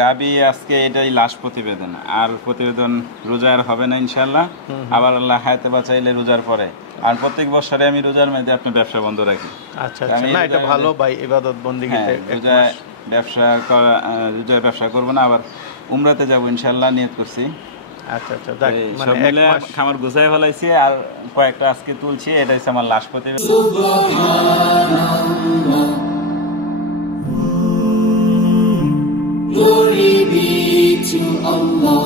গাবি আজকে এটাই লাস্ট প্রতিবেদন, আর প্রতিবেদন রোজার হবে না ইনশাআল্লাহ। আবার আল্লাহ হায়াতে বাঁচাইলে রোজার পরে। আর প্রত্যেক বছরে আমি রোজার মধ্যে আপনার ব্যবসা বন্ধ রাখি। আচ্ছা আচ্ছা, না এটা ভালো ভাই, ইবাদত বন্দেগীতে রোজা ব্যবসা করা, রোজার ব্যবসা করব না, আবার উমরাতে যাব ইনশাআল্লাহ নিয়ত করছি। আচ্ছা আচ্ছা, সব মিলে খামার গুছাই ফেলাইছি, আর কয়েকটা আজকে তুলছি। এটাই হচ্ছে আমার লাস্ট প্রতিবেদন। Glory be to Allah.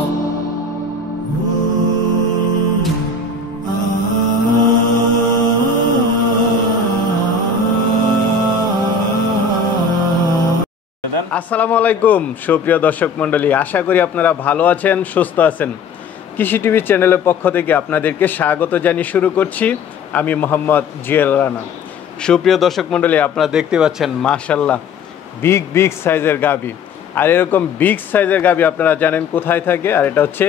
আসসালামু আলাইকুম সুপ্রিয় দর্শক মণ্ডলী, আশা করি আপনারা ভালো আছেন, সুস্থ আছেন। কৃষি টিভি চ্যানেলের পক্ষ থেকে আপনাদেরকে স্বাগত জানিয়ে শুরু করছি আমি মোহাম্মদ জিয়াল রানা। সুপ্রিয় দর্শক মণ্ডলী, আপনারা দেখতে পাচ্ছেন মাশাআল্লাহ বিগ সাইজের গাভী। আর এরকম বিগ সাইজের গাভী আপনারা জানেন কোথায় থাকে, আর এটা হচ্ছে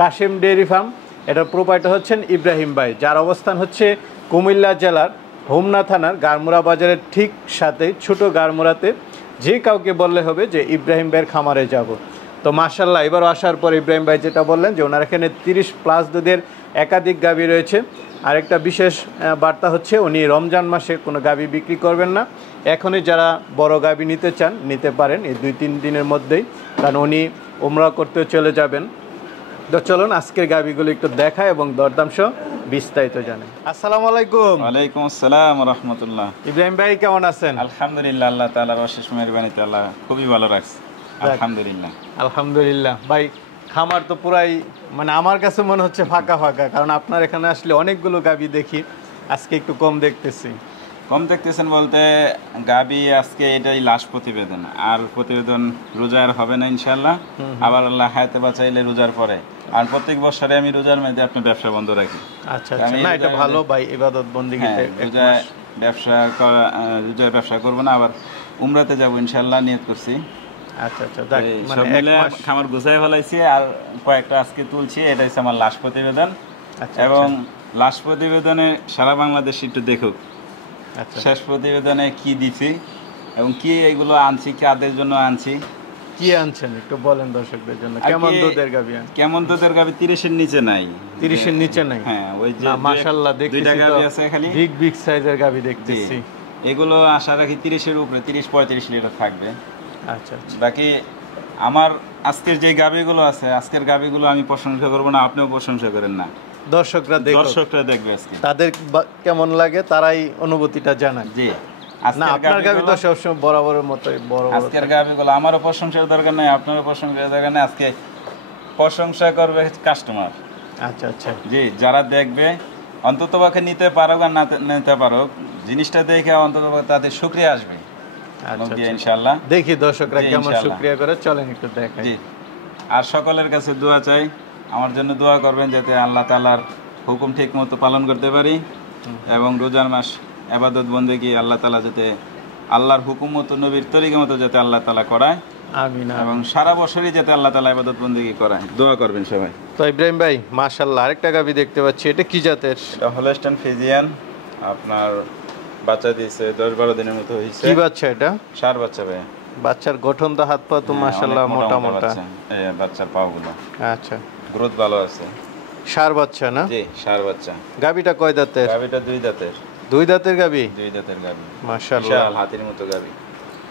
কাশেম ডেয়ারি ফার্ম। এটার প্রোপাইটার হচ্ছেন ইব্রাহিম ভাই, যার অবস্থান হচ্ছে কুমিল্লা জেলার হোমনা থানার গারমুরা বাজারের ঠিক সাথে ছোট গারমুরাতে। যে কাউকে বললে হবে যে ইব্রাহিম ভাইয়ের খামারে যাব। তো মাশাআল্লাহ এবার আসার পর ইব্রাহিম ভাই যেটা বললেন যে ওনার এখানে 30+ দুধের একাধিক গাভী রয়েছে। আরেকটা বিশেষ বার্তা হচ্ছে উনি রমজান মাসে কোনো গাভী বিক্রি করবেন না। এখনই যারা বড় গাভী নিতে চান নিতে পারেন এই 2-3 দিনের মধ্যেই, কারণ উনি উমরা করতেও চলে যাবেন। তো চলুন আজকের গাভীগুলো একটু দেখায় এবং দরদাম সহ বিস্তারিত জানেন। আসসালামু আলাইকুম। ওয়ালাইকুম আসসালাম ওয়া রাহমাতুল্লাহ। ইব্রাহিম ভাই কেমন আছেন? আলহামদুলিল্লাহ, আল্লাহ তাআলার অশেষ মেহেরবানিতে আল্লাহ খুবই ভালো রাখছে, আলহামদুলিল্লাহ। আলহামদুলিল্লাহ ভাই, খামার তো পুরাই মানে আমার কাছে মনে হচ্ছে ফাঁকা, কারণ আপনার এখানে আসলে অনেকগুলো গাভী দেখি, আজকে একটু কম দেখতেছি। কম দেখতেছেন বলতে গাবি আজকে এটাই লাস্ট প্রতিবেদন, আর প্রতিবেদন রোজার হবে না ইনশাআল্লাহ। আবার আল্লাহ হায়াতে বাঁচাইলে রোজার পরে। আর প্রত্যেক বছরে আমি রোজার মধ্যে আপনার ব্যবসা বন্ধ রাখি। আচ্ছা আচ্ছা, না এটা ভালো ভাই, ইবাদত বন্দেগীতে রোজা ব্যবসা করা, রোজার ব্যবসা করব না, আবার উমরাতে যাব ইনশাআল্লাহ নিয়ত করছি। আচ্ছা আচ্ছা, সব মিলে খামার গুছাই ফেলাইছি, আর কয়েকটা আজকে তুলছি। এটাই হচ্ছে আমার লাস্ট প্রতিবেদন। এবং লাস্ট প্রতিবেদনে সারা বাংলাদেশ একটু দেখুক শেষ প্রতিবেদনে কি দিছি এবং কি এগুলো আনছি, কাদের জন্য আনছি, কি আনছেন একটু বলেন দর্শকদের জন্য। কেমন দুধের গাভী? কেমন দুধের গাভী 30-এর নিচে নাই। 30-এর নিচে নাই? হ্যাঁ, ওই যে মাশাআল্লাহ দেখতেছি দুইটা গাভী আছে খালি, বিগ সাইজের গাভী দেখতেছি। এগুলো আশা রাখি 30-এর উপরে, 30-35 লিটার থাকবে। আচ্ছা আচ্ছা, বাকি আমার আজকের যে গাভীগুলো আছে, আজকের গাভীগুলো আমি প্রশংসা করব না, আপনিও প্রশংসা করেন না, দর্শকরা দেখবে আজকে তাদের কেমন লাগে, তারাই অনুভূতিটা জানায়। জি, না আপনার গাভী তো সবসময় বরাবরের মতোই বড়। আজকের গাভীগুলো আমারও প্রশংসার দরকার নাই, আপনারও প্রশংসার দরকার নাই, আজকে প্রশংসা করবে কাস্টমার। আচ্ছা আচ্ছা, জি, যারা দেখবে অন্তত পক্ষে নিতে পারো আর না নিতে পারো, জিনিসটা দেখে অন্তত তাদের শুকরিয়া আসবে ইনশাআল্লাহ। দেখি দর্শকরা কেমন শুকরিয়া করে, চলেন একটু দেখাই। জি, আর সকলের কাছে দোয়া চাই, আমার জন্য দোয়া করবেন যাতে আল্লাহ তাআলার হুকুম ঠিক মতো পালন করতে পারি, এবং রোজার মাস ইবাদত বন্দেগী আল্লাহ তাআলা যাতে আল্লাহর হুকুম মতো নবীর তরিকা মতো যাতে আল্লাহ তাআলা করায়, আমিন, এবং সারা বছরই যাতে আল্লাহ তাআলা ইবাদত বন্দেগী করায়, দোয়া করবেন সবাই। তো ইব্রাহিম ভাই মাশাআল্লাহ আরেকটা গাভী দেখতে পাচ্ছি, এটা কি জাতের? এটা হলস্টাইন ফ্রিজিয়ান, আপনার বাচ্চা দিয়েছে 10-12 দিনের মতো হয়েছে। কি বাচ্চা এটা? ষাঁড় বাচ্চা ভাই। বাচ্চার গঠন তো হাত পা তো মাশাআল্লাহ মোটা মোটা, এই বাচ্চার পাগুলো আচ্ছা গ্রোথ ভালো আছে। ষাঁড় বাচ্চা না? জি, ষাঁড় বাচ্চা। গাভীটা কয় দাঁতের? গাভীটা 2 দাঁতের। 2 দাঁতের গাভী? 2 দাঁতের গাভী, মাশাআল্লাহ হাতির মতো গাভী,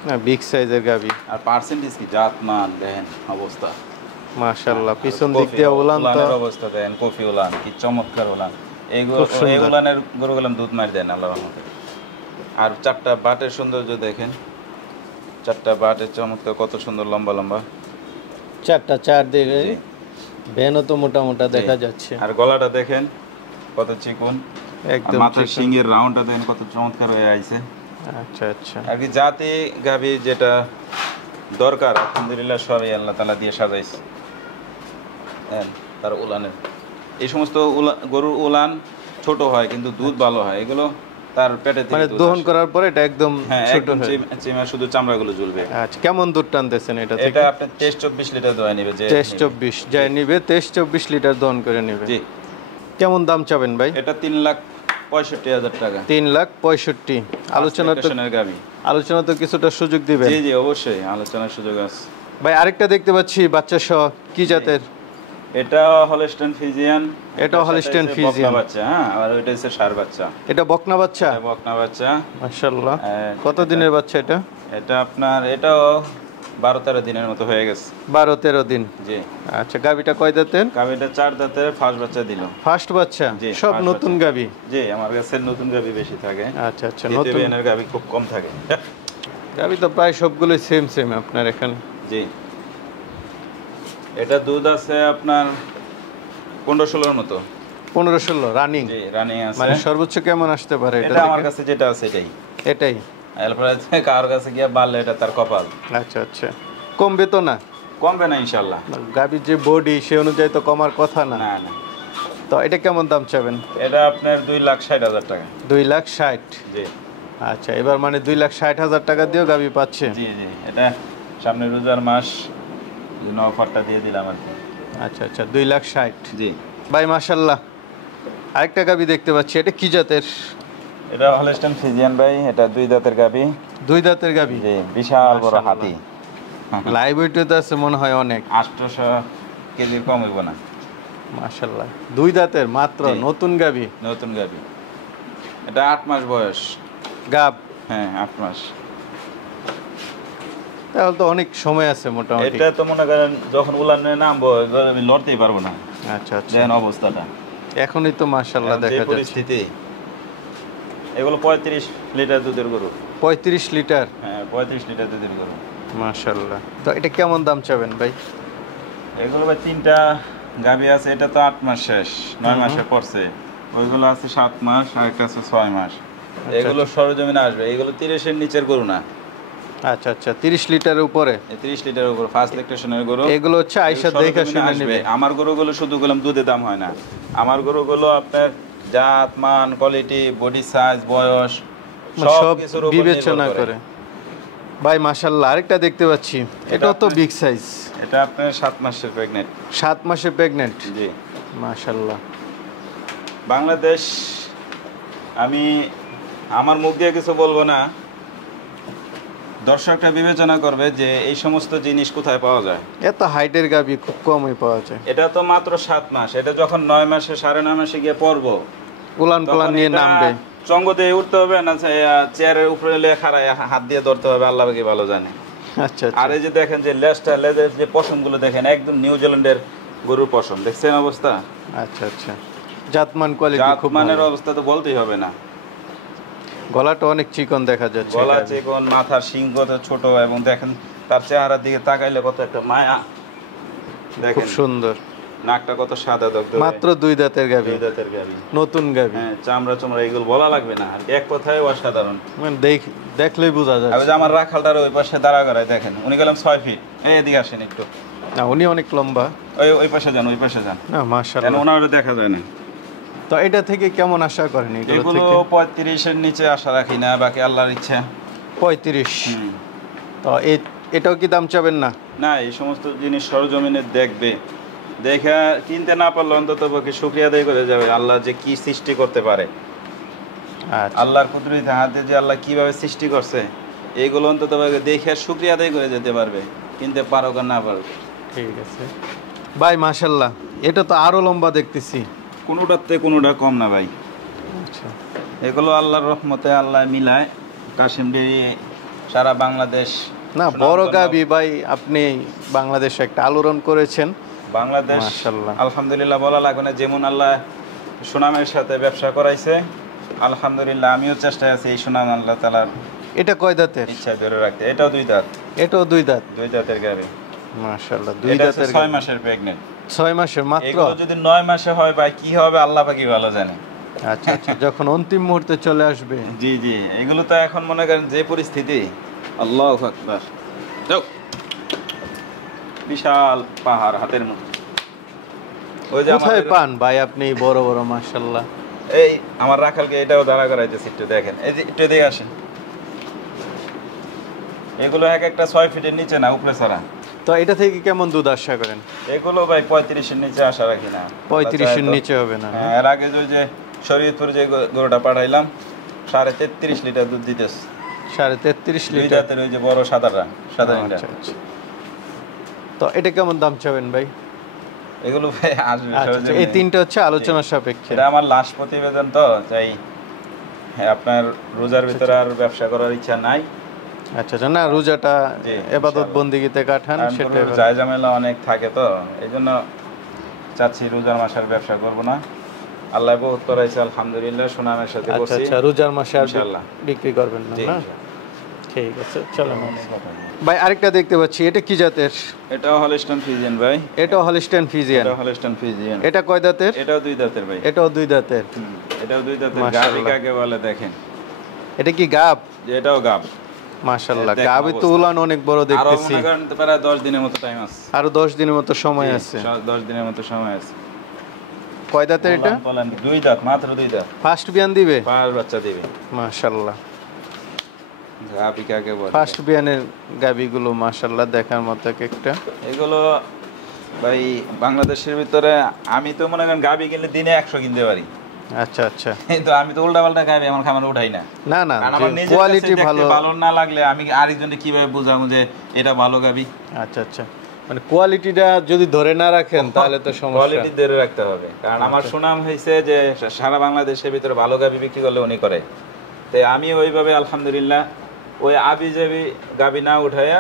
না বিগ সাইজের গাভী। আর পার্সেন্টেজ কি জাতমান দেখেন অবস্থা, মাশাআল্লাহ পিছন দিক দিয়ে উলানের অবস্থা দেখেন, কফি উলান কি চমৎকার উলান। এই উলানের গরুগুলো দুধ মার দেন আল্লাহর রহমতে। আর 4টা বাটের সৌন্দর্য দেখেন, 4টা বাটের চমৎকার, কত সুন্দর লম্বা লম্বা 4টা, 4 দিকে বেনও তো মোটা মোটা দেখা যাচ্ছে। আর গলাটা দেখেন কত চিকন, একদম মাথার শিংয়ের রাউন্ডটা দেখেন কত চমৎকার হয়ে আইছে। আচ্ছা আচ্ছা, আর কি জাতি গাভী যেটা দরকার আলহামদুলিল্লাহ সবই আল্লাহ তাআলা দিয়ে সাজাইছে। তার উলানের এই সমস্ত গরুর উলান ছোট হয় কিন্তু দুধ ভালো হয়, এগুলো তার পেটে থেকে মানে দহন করার পরে এটা একদম ছোট হয়, চিমা শুধু চামড়াগুলো ঝুলবে। আচ্ছা, কেমন দুধ টানতেছেন এটা থেকে? এটা আপনি 23-24 লিটার দোয়া নেবে, যে 23-24 যাই নিবে, 23-24 লিটার দহন করে নেবে। জি, কেমন দাম চাবেন ভাই? এটা 3,65,000 টাকা। 3,65,000। আলোচনা তো কিছুটা সুযোগ দিবেন? জি জি, অবশ্যই আলোচনার সুযোগ আছে। ভাই আরেকটা দেখতে পাচ্ছি বাচ্চা সহ, কি জাতের? এটা হলস্টাইন ফ্রিজিয়ান। এটা হলস্টাইন ফ্রিজিয়ান বাচ্চা, হ্যাঁ, আর ওইটা হচ্ছে ষাঁড় বাচ্চা। এটা বকনা বাচ্চা? এটা বকনা বাচ্চা। মাশাআল্লাহ। কত দিনের বাচ্চা এটা? এটা আপনার এটাও 12-13 দিনের মতো হয়ে গেছে। 12-13 দিন। জি। আচ্ছা, গাবিটা কয় দাঁতের? গাবিটা 4 দাঁতের, ফার্স্ট বাচ্চা দিল। ফার্স্ট বাচ্চা? জি, সব first নতুন বাচ্চা। গাবি? জি, আমার কাছে নতুন গাবি বেশি থাকে। আচ্ছা আচ্ছা, নতুন নতুন এর গাবি খুব কম থাকে। গাবি তো প্রায় সবগুলোই সেম সেম আপনার এখানে। জি। এটা দুধ আছে আপনার 15-16 মতো। 15-16 রানিং? জি, রানিং আছে। মানে সর্বোচ্চ কেমন আসতে পারে এটা? এটা আমার কাছে যেটা আছে এটাই। এটাই? এরপরে কার কাছে গিয়ে বাড়লে এটা তার কপাল। আচ্ছা আচ্ছা, কমবে তো না? কমবে না ইনশাআল্লাহ। গাবির যে বডি সে অনুযায়ী তো কমার কথা না। না না। তো এটা কেমন দাম চাবেন? এটা আপনার 2,60,000 টাকা। 2,60,000? জি। আচ্ছা, এবার মানে 2,60,000 টাকা দিয়েও গাবি পাচ্ছে? জি জি, এটা সামনে রোজার মাস জন্য অফারটা দিয়ে দিলাম আর কি। আচ্ছা আচ্ছা, 2,60,000। জি। ভাই মাশাআল্লাহ, আরেকটা গাবি দেখতে পাচ্ছি, এটা কি জাতের? এটা হলস্টাইন ফ্রিজিয়ান ভাই, এটা 2 দাঁতের গাবি। 2 দাঁতের গাবি? জি, বিশাল বড় মাশাআল্লাহ। হাতি। লাইভ ওয়েট আছে মনে হয় অনেক। 800 কেজি কম হইব না। মাশাআল্লাহ, 2 দাঁতের মাত্র, জি। নতুন গাবি? নতুন গাবি। এটা 8 মাস বয়স। গাব? হ্যাঁ, 8 মাস। তাহলে তো অনেক সময় আছে মোটামুটি। এটা তো মনে করেন যখন উলানে নামবো এবার আমি লড়তেই পারবো না। আচ্ছা আচ্ছা, যেন অবস্থাটা এখনই তো মাশাআল্লাহ এখন যে দেখা যাচ্ছে। পরিস্থিতি, এগুলো 35 লিটার দুধের গরু। 35 লিটার? হ্যাঁ, 35 লিটার দুধের গরু। মাশাআল্লাহ। তো এটা কেমন দাম চাবেন ভাই? এগুলো ভাই 3টা গাভী আছে, এটা তো 8 মাস শেষ, 9 মাসে পড়ছে। ওইগুলো আছে 7 মাস, আর একটা আছে 6 মাস। এগুলো সরজমিনে আসবে, এগুলো 30-এর নিচের গরু না। আচ্ছা আচ্ছা, 30 লিটারের উপরে? 30 লিটারের উপর, ফার্স্ট ল্যাকটেশনের গরু। এগুলো হচ্ছে আয়শা দেখা শুনে নেবে। আমার গরুগুলো শুধু গেলাম দুধে দাম হয় না, আমার গরুগুলো আপনার জাত মান, কোয়ালিটি, বডি সাইজ, বয়স সব কিছুর উপর বিবেচনা নির্ভর করে। ভাই মাশাআল্লাহ, আরেকটা দেখতে পাচ্ছি, এটাও তো বিগ সাইজ। এটা আপনার 7 মাসের প্রেগনেন্ট। 7 মাসে প্রেগনেন্ট? জি। মাশাআল্লাহ। বাংলাদেশ, আমি আমার মুখ দিয়ে কিছু বলবো না, দর্শকরা বিবেচনা করবে যে এই সমস্ত জিনিস কোথায় পাওয়া যায়। এত হাইটের গাবি খুব কমই পাওয়া যায়। এটা তো মাত্র 7 মাস, এটা যখন 9 মাসে 9.5 মাসে গিয়ে পড়বো, উলান পালান নিয়ে নামবে। চঙ্গ দিয়ে উঠতে হবে না চেয়ারের উপরে খাড়ায় হাত দিয়ে ধরতে হবে, আল্লাহ কি ভালো জানে। আচ্ছা আচ্ছা। আর এই যে দেখেন যে লেজের যে পশমগুলো দেখেন, একদম নিউজিল্যান্ডের গরুর পশম, দেখছেন অবস্থা। আচ্ছা আচ্ছা, জাতমান কোয়ালিটি খুব মানের ভালো। অবস্থা তো বলতেই হবে না। গলাটা অনেক চিকন দেখা যাচ্ছে। গলা চিকন, মাথার শিং কত ছোট, এবং দেখেন তার চেহারার দিকে তাকাইলে কত একটা মায়া। খুব দেখেন সুন্দর, নাকটা কত সাদা দগদগে। মাত্র 2 দাঁতের গাবি? 2 দাঁতের গাভী, নতুন গাবি। হ্যাঁ, চামড়া চামড়া এগুলো বলা লাগবে না, আর এক কথায় অসাধারণ। মানে দেখলেই বোঝা আর ওই যাচ্ছে। যে আমার রাখালটার ওই পাশে দাঁড়া করায় দেখেন, উনি গেলাম 6 ফিট। এদিকে আসেন একটু, না উনি অনেক লম্বা। ওই পাশে যান, ওই পাশে যান, না কেন মাশাআল্লাহ। ওনারও দেখা যায় না। তো এটা থেকে কেমন আশা করেন এগুলো এগুলো থেকে? 35-এর নিচে আশা রাখি না, বাকি আল্লাহর ইচ্ছা। 35? হুম। তো এটাও কি দাম চাবেন না? না, এই সমস্ত জিনিস সরজমিনে দেখবে, দেখে কিনতে না পারলে অন্তত পক্ষে শুকরিয়া আদায় করে যাবে আল্লাহ যে কি সৃষ্টি করতে পারে। আচ্ছা আল্লাহর কুদরতে হাতে যে আল্লাহ কিভাবে সৃষ্টি করছে, এইগুলো অন্তত পক্ষে দেখে শুকরিয়া আদায় করে যেতে পারবে, কিনতে পারো আর না পারো। ঠিক আছে ভাই মাশাআল্লাহ, এটা তো আরো লম্বা দেখতেছি। কোনোটাতে কোনোটা কম না ভাই। আচ্ছা, এগুলো আল্লাহর রহমতে আল্লাহ মিলায় কাশিম ডেরি সারা বাংলাদেশ। না বড় গাবি ভাই, আপনি বাংলাদেশে একটা আলোড়ন করেছেন। বাংলাদেশ মাশাআল্লাহ, আলহামদুলিল্লাহ বলা লাগবে না, যেমন আল্লাহ সুনামের সাথে ব্যবসা করাইছে, আলহামদুলিল্লাহ আমিও চেষ্টায় আছি এই সুনাম আল্লাহ তাআলার এটা কয় দাঁতের? ইচ্ছায় ধরে রাখতে। এটাও 2 দাঁত। এটাও 2 দাঁত? 2 দাঁতের গাভী। মাশাআল্লাহ, 2 এটা দাঁতের 6 মাসের প্রেগনেন্ট। 6 মাসের মাত্র? এগুলো যদি 9 মাসে হয় ভাই কি হবে আল্লাহ পাকই ভালো জানে। আচ্ছা আচ্ছা, যখন অন্তিম মুহূর্তে চলে আসবে। জি জি, এগুলো তো এখন মনে করেন যে পরিস্থিতি, আল্লাহু আকবার, যাও বিশাল পাহাড় হাতের মতো। ওই যে কোথায় আমাদের পান ভাই আপনি বড় বড় মাশাআল্লাহ? এই আমার রাখালকে এটাও দাঁড়া করাইতেছে, একটু দেখেন, এই যে একটু এদিকে আসেন। এগুলো এক একটা 6 ফিটের নিচে না, উপরে ছাড়া। তো এটা থেকে কেমন দুধ আশা করেন? এগুলো ভাই 35-এর নিচে আশা রাখি না। 35-এর নিচে হবে না? হ্যাঁ, এর আগে যে শরীয়তপুর যে গরুটা পাঠাইলাম 33.5 লিটার দুধ দিতেছে। 33.5 2 লিটার? দাঁতের ওই যে বড় সাদা আচ্ছা ইন্ডিয়া। আচ্ছা, তো এটা কেমন দাম চাবেন ভাই? এগুলো ভাই আসবে আচ্ছা, এই তিনটা হচ্ছে আলোচনার সাপেক্ষে। এটা আমার লাস্ট প্রতিবেদন তো তাই আপনার রোজার ভিতরে আর ব্যবসা করার ইচ্ছা নাই। আচ্ছা না, রোজাটা জি, ইবাদত ইনশাআল্লাহ। বন্দিগিতে কাটান, কারণ সেটা গরুর জায় ঝামেলা অনেক থাকে তো এই জন্য চাচ্ছি রোজার মাসের ব্যবসা করব না। আল্লাহ বহুত করাইছে আলহামদুলিল্লাহ, সুনামের সাথে আচ্ছা করছি। আচ্ছা, রোজার মাসে আর ইনশাআল্লাহ। বিক্রি করবেন না? জি, না, ইনশাআল্লাহ। ঠিক আছে, চলো ভাই। আরেকটা দেখতে পাচ্ছি, এটা কি জাতের? এটাও হলস্টাইন ফ্রিজিয়ান ভাই। এটাও হলস্টাইন ফ্রিজিয়ান। এটাও হলস্টাইন ফ্রিজিয়ান। এটা কয় দাঁতের? এটাও 2 দাঁতের ভাই। এটাও 2 দাঁতের। এটাও 2 দাঁতের। মাশাআল্লাহ। গাবি কাকে বলে দেখেন। এটা কি গাব? যে এটাও গাব। মাশাআল্লাহ, দেখেন গাবি তো অবস্থা। উলান অনেক বড় আরো দেখতেছি। মনে করেন প্রায় 10 দিনের মতো টাইম আছে। আরো 10 দিনের মতো সময় জি, আছে। 10 দিনের মতো সময় আছে। কয় দাঁতের এটা? বলেন 2 দাঁত, মাত্র 2 দাঁত। ফার্স্ট বিয়ান দিবে? 5 বাচ্চা দিবে। মাশাআল্লাহ, গাবি কাকে বলে। ফার্স্ট বিয়ানের গাবিগুলো মাশাআল্লাহ দেখার মতো একটা। এগুলো ভাই বাংলাদেশের ভিতরে আমি তো মনে করেন গাবি কিনলে দিনে 100 কিনতে পারি। আচ্ছা আচ্ছা, কিন্তু আমি তো উল্টাপাল্টা গাবি আমার খামারে উঠাই না। না না, কারণ আমার নিজের কোয়ালিটি কাছে ভালো। দেখতে ভালো না লাগলে আমি আরেকজনকে কিভাবে বুঝাবো যে এটা ভালো গাবি। আচ্ছা আচ্ছা, মানে কোয়ালিটিটা যদি ধরে না রাখেন তাহলে তো সমস্যা। কোয়ালিটি ধরে রাখতে হবে, কারণ আমার সুনাম হয়েছে যে সারা বাংলাদেশের ভিতরে ভালো গাবি বিক্রি করলে উনি করে। তাই আমি ওইভাবে আলহামদুলিল্লাহ ওই আবি যাবি গাবি না উঠাইয়া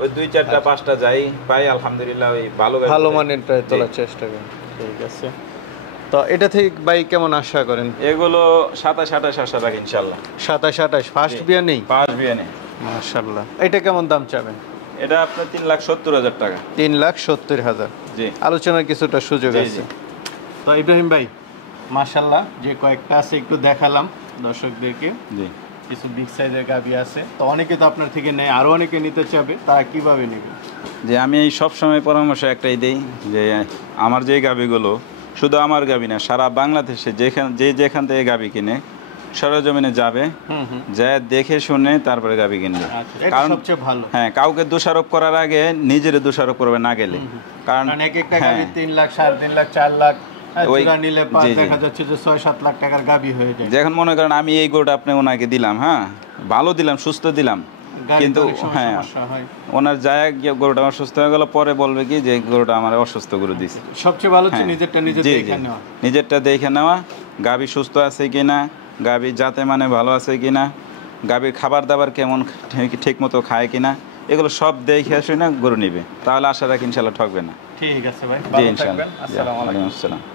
ওই 2, 4টা 5টা যাই পাই আলহামদুলিল্লাহ ওই ভালো গাবি ভালো উঠাই। মানেরটাই তোলার চেষ্টা করেন। ঠিক আছে, তো এটা থেকে ভাই কেমন আশা করেন? এগুলো 27, 28 আশা রাখি ইনশাআল্লাহ। 27, 28 ফার্স্ট বিয়া নেই? 5 বিয়ানে। মাশাআল্লাহ, এটা কেমন দাম চাবেন? এটা আপনার 3,70,000 টাকা। 3,70,000। জি, আলোচনার কিছুটা সুযোগ জি, আছে। জি। তো ইব্রাহিম ভাই মাশাআল্লাহ যে কয়েকটা আছে একটু দেখালাম দর্শকদেরকে। জি। কিছু বিগ সাইজের গাবি আছে, তো অনেকে তো আপনার থেকে নেয়, আরো অনেকে নিতে চাবে, তারা কিভাবে নেবে? যে আমি এই সব সময় পরামর্শ একটাই দেই যে আমার যে গাবিগুলো শুধু আমার গাবি না, সারা বাংলাদেশে যেখান থেকে গাবি কিনে সরজমিনে যাবে, যা দেখে শুনে তারপরে গাবি কিনবে। আচ্ছা, এটা কারণ সবচেয়ে ভালো। হ্যাঁ, কাউকে দোষারোপ করার আগে নিজের দোষারোপ করবে না গেলে। কারণ কারণ এক একটা হ্যাঁ, গাবি 3 লাখ, 3.5 লাখ, 4 লাখ, ওই- জোড়া নিলে জি, জি। দেখা যাচ্ছে যে 6-7 লাখ টাকার গাবি হয়ে যায়। যখন মনে করেন আমি এই গরুটা আপনি ওনাকে দিলাম, হ্যাঁ ভালো দিলাম, সুস্থ দিলাম, গাড়িতে কিন্তু অনেক সময় হ্যাঁ সমস্যা হয়। ওনার যায় গরুটা অসুস্থ হয়ে গেল, পরে বলবে কি যে গরুটা আমার অসুস্থ গরু দিছে। সবচেয়ে ভালো হচ্ছে হ্যাঁ, নিজেরটা নিজে জি, দেখে জি। নেওয়া। নিজেরটা দেখে নেওয়া, গাভী সুস্থ আছে কিনা, গাভী জাতে মানে ভালো আছে কিনা, গাভীর খাবার দাবার কেমন ঠিক মতো খায় কিনা, এগুলো সব দেখে আসে না গরু নিবে, তাহলে আশা রাখি ইনশাল্লাহ ঠকবে না। ঠিক আছে ভাই, জি ভালো ইনশাল্লাহ। থাকবেন। আসসালামু আলাইকুম। ওয়ালাইকুম আসসালাম।